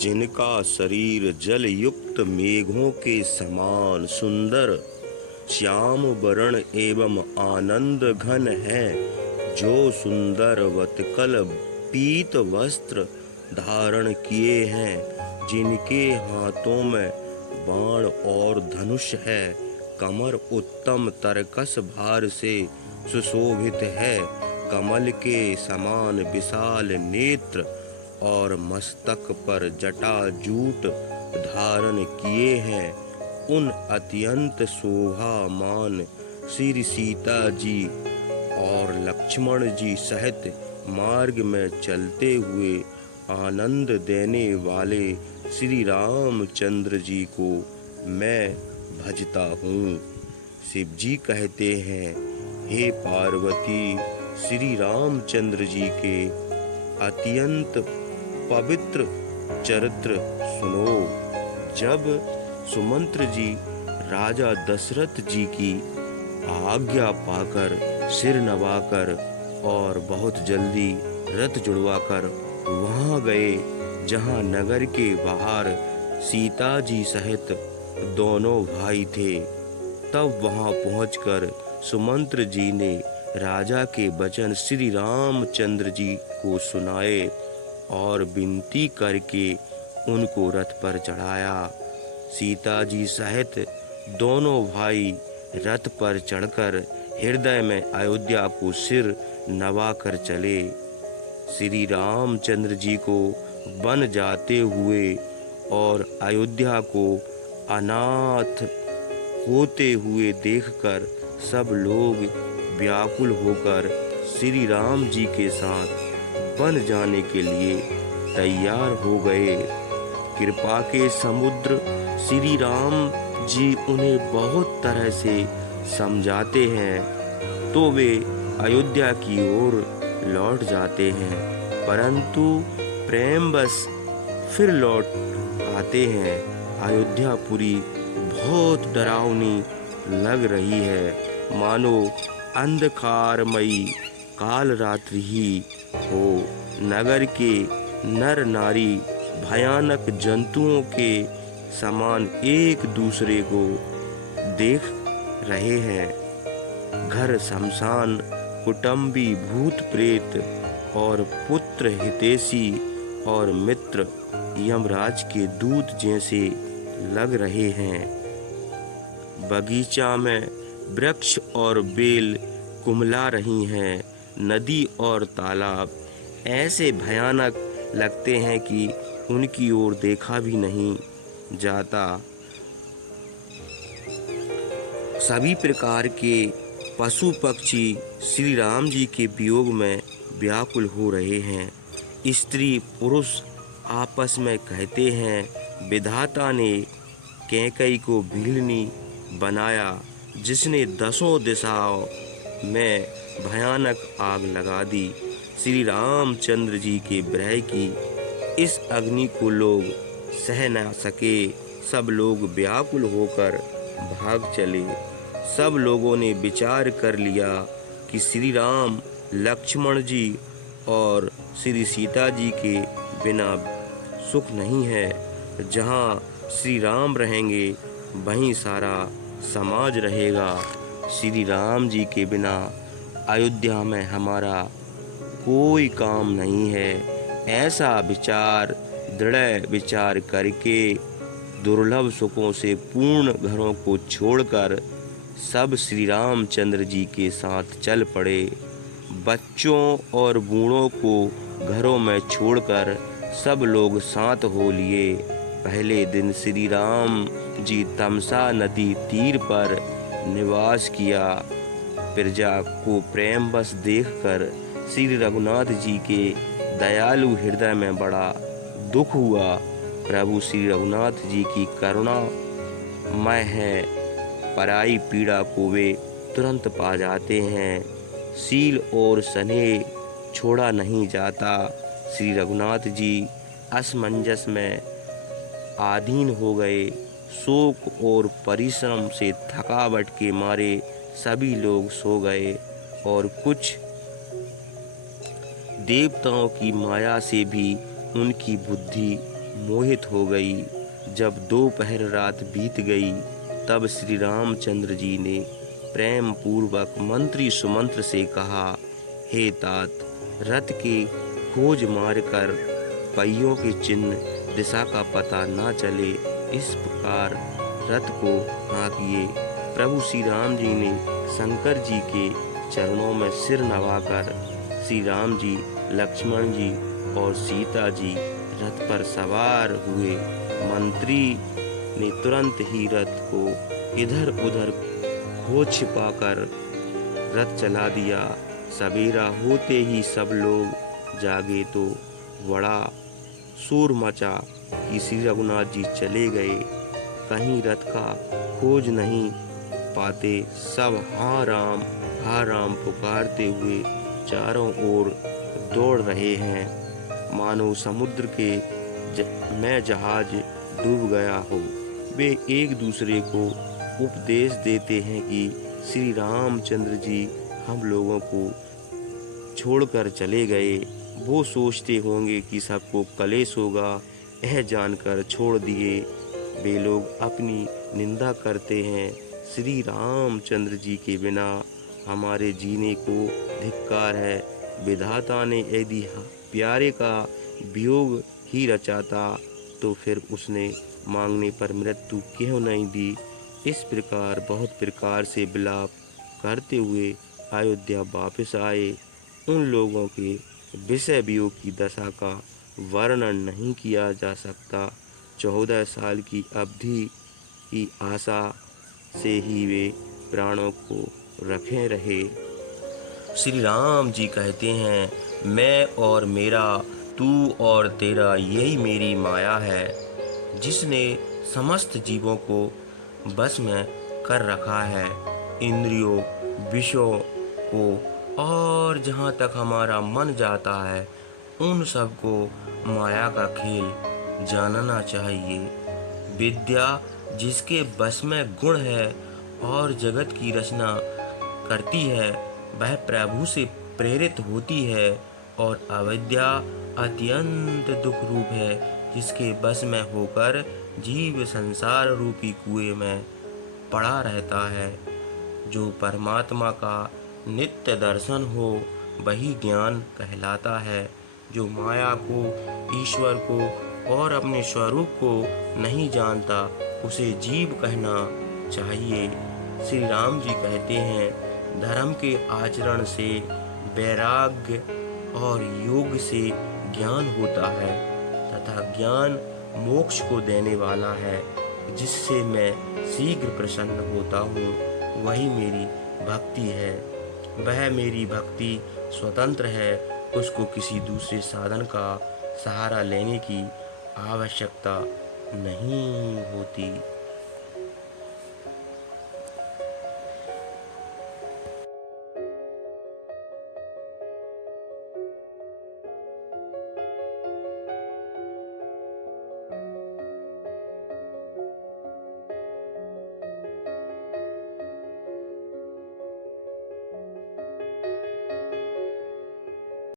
जिनका शरीर जल युक्त मेघों के समान सुंदर श्याम वर्ण एवं आनंद घन है, जो सुंदर वत्कल पीत वस्त्र धारण किए हैं, जिनके हाथों में बाण और धनुष है, कमर उत्तम तरकस भार से सुशोभित है, कमल के समान विशाल नेत्र और मस्तक पर जटा जूट धारण किए हैं, उन अत्यंत शोभामान श्री सीता जी और लक्ष्मण जी सहित मार्ग में चलते हुए आनंद देने वाले श्री रामचंद्र जी को मैं भजता हूँ। शिव जी कहते हैं, हे पार्वती, श्री रामचंद्र जी के अत्यंत पवित्र चरित्र सुनो। जब सुमंत्र जी राजा दशरथ जी की आज्ञा पाकर सिर नवाकर और बहुत जल्दी रथ जुड़वाकर वहां गए जहां नगर के बाहर सीता जी सहित दोनों भाई थे, तब वहां पहुंचकर सुमंत्र जी ने राजा के वचन श्री रामचंद्र जी को सुनाए और विनती करके उनको रथ पर चढ़ाया। सीता जी सहित दोनों भाई रथ पर चढ़कर हृदय में अयोध्या को सिर नवाकर चले। श्री रामचंद्र जी को वन जाते हुए और अयोध्या को अनाथ होते हुए देखकर सब लोग व्याकुल होकर श्री राम जी के साथ वन जाने के लिए तैयार हो गए। कृपा के समुद्र श्री राम जी उन्हें बहुत तरह से समझाते हैं तो वे अयोध्या की ओर लौट जाते हैं, परंतु प्रेमवश फिर लौट आते हैं। अयोध्यापुरी बहुत डरावनी लग रही है, मानो अंधकारमयी काल रात्रि ही हो। नगर के नर नारी भयानक जंतुओं के समान एक दूसरे को देख रहे हैं। घर शमशान, कुटुंबी भूत प्रेत और पुत्र हितैषी और मित्र यमराज के दूत जैसे लग रहे हैं। बगीचा में वृक्ष और बेल कुमला रही हैं। नदी और तालाब ऐसे भयानक लगते हैं कि उनकी ओर देखा भी नहीं जाता। सभी प्रकार के पशु पक्षी श्री राम जी के वियोग में व्याकुल हो रहे हैं। स्त्री पुरुष आपस में कहते हैं, विधाता ने कैकई को भीलनी बनाया, जिसने दसों दिशाओं में भयानक आग लगा दी। श्री रामचंद्र जी के विरह की इस अग्नि को लोग सह न सके, सब लोग व्याकुल होकर भाग चले। सब लोगों ने विचार कर लिया कि श्री राम, लक्ष्मण जी और श्री सीता जी के बिना सुख नहीं है। जहाँ श्री राम रहेंगे वहीं सारा समाज रहेगा। श्री राम जी के बिना अयोध्या में हमारा कोई काम नहीं है। ऐसा विचार, दृढ़ विचार करके दुर्लभ सुखों से पूर्ण घरों को छोड़कर सब श्री रामचंद्र जी के साथ चल पड़े। बच्चों और बूढ़ों को घरों में छोड़कर सब लोग साथ हो लिए। पहले दिन श्री राम जी तमसा नदी तीर पर निवास किया। प्रजा को प्रेमवश देखकर श्री रघुनाथ जी के दयालु हृदय में बड़ा दुख हुआ। प्रभु श्री रघुनाथ जी की करुणा मय है, पराई पीड़ा को वे तुरंत पा जाते हैं। सील और स्नेह छोड़ा नहीं जाता। श्री रघुनाथ जी असमंजस में आधीन हो गए। शोक और परिश्रम से थकावट के मारे सभी लोग सो गए और कुछ देवताओं की माया से भी उनकी बुद्धि मोहित हो गई। जब दोपहर रात बीत गई, तब श्री रामचंद्र जी ने प्रेम पूर्वक मंत्री सुमंत्र से कहा, हे तात, रथ के खोज मार कर पहियों के चिन्ह दिशा का पता ना चले, इस प्रकार रथ को हाँकिए। प्रभु श्री राम जी ने शंकर जी के चरणों में सिर नवाकर श्री राम जी, लक्ष्मण जी और सीता जी रथ पर सवार हुए। मंत्री ने तुरंत ही रथ को इधर उधर खोज छिपाकर रथ चला दिया। सवेरा होते ही सब लोग जागे तो बड़ा शोर मचा कि श्री रघुनाथ जी चले गए, कहीं रथ का खोज नहीं पाते। सब हाँ राम पुकारते हुए चारों ओर दौड़ रहे हैं, मानो समुद्र के में जहाज डूब गया हो। वे एक दूसरे को उपदेश देते हैं कि श्री रामचंद्र जी हम लोगों को छोड़कर चले गए। वो सोचते होंगे कि सबको कलेश होगा, यह जानकर छोड़ दिए। वे लोग अपनी निंदा करते हैं, श्री रामचंद्र जी के बिना हमारे जीने को धिक्कार है। विधाता ने यदि प्यारे का वियोग ही रचाता तो फिर उसने मांगने पर मृत्यु क्यों नहीं दी। इस प्रकार बहुत प्रकार से विलाप करते हुए अयोध्या वापस आए। उन लोगों के विषय वियोग की दशा का वर्णन नहीं किया जा सकता। 14 साल की अवधि की आशा से ही वे प्राणों को रखे रहे। श्री राम जी कहते हैं, मैं और मेरा, तू और तेरा, यही मेरी माया है, जिसने समस्त जीवों को बस में कर रखा है। इंद्रियों, विषयों को और जहाँ तक हमारा मन जाता है, उन सबको माया का खेल जानना चाहिए। विद्या जिसके बस में गुण है और जगत की रचना करती है, वह प्रभु से प्रेरित होती है। और अविद्या अत्यंत दुख रूप है, जिसके बस में होकर जीव संसार रूपी कुएं में पड़ा रहता है। जो परमात्मा का नित्य दर्शन हो वही ज्ञान कहलाता है। जो माया को, ईश्वर को और अपने स्वरूप को नहीं जानता, उसे जीव कहना चाहिए। श्री राम जी कहते हैं, धर्म के आचरण से वैराग्य और योग से ज्ञान होता है तथा ज्ञान मोक्ष को देने वाला है, जिससे मैं शीघ्र प्रसन्न होता हूँ। वही मेरी भक्ति है। वह मेरी भक्ति स्वतंत्र है, उसको किसी दूसरे साधन का सहारा लेने की आवश्यकता नहीं होती।